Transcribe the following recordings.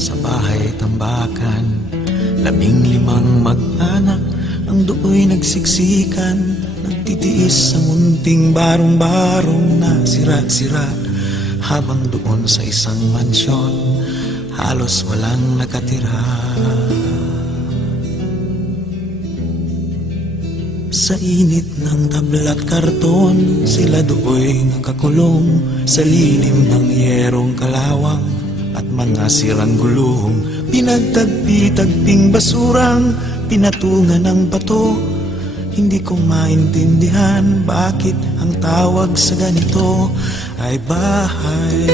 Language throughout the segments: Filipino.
sa bahay tambakan. 15 mag-anak ang do'y nagsiksikan, nagtitiis sa munting barong-barong na sira-sira. Habang doon sa isang mansyon, halos walang nakatira. Sa init ng tabla't karton, sila do'y nakakulong sa lilim ng yerong kalawang at mga sirang gulong. Pinagtagpi-tagping basurang pinatungan ng bato. Hindi ko maintindihan bakit ang tawag sa ganito ay bahay.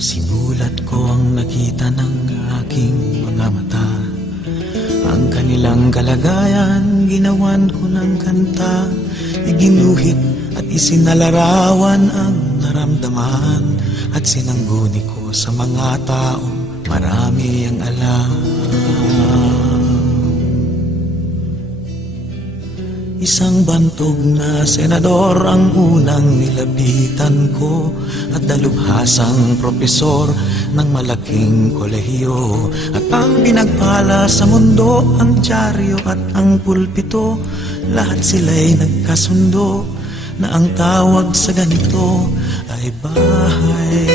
Sinulat ko ang nakita ng aking mga mata, ang kanilang kalagayan, ginawan ko ng kanta. Iginuhit at isinalarawan ang naramdaman, at sinangguni ko sa mga taong marami ang alam. Isang bantog na senador ang unang nilapitan ko, at dalubhasang propesor ng malaking kolehiyo. At ang pinagpala sa mundo, ang dyaryo at ang pulpito, lahat sila'y nagkasundo na ang tawag sa ganito ay bahay.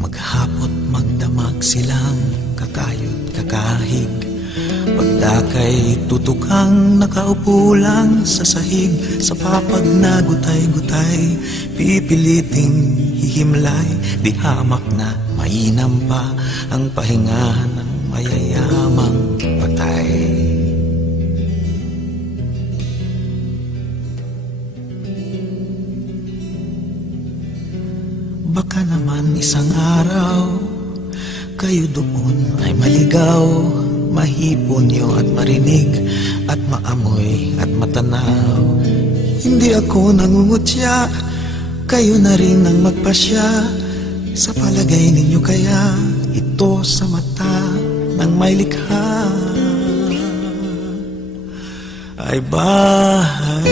Maghapot magdamag silang kakayod kakahig, pagdakay tutukang nakaupo lang sa sahig. Sa papag na gutay-gutay, pipiliting hihimlay, di hamak na mainam pa ang pahinga ng mayayamang patay. Baka naman isang araw kayo doon ay maligaw, mahipon nyo at marinig, at maamoy at matanaw. Hindi ako nangungutya, kayo na rin ang magpasya. Sa palagay ninyo kaya ito sa mata ng may likha ay bahay.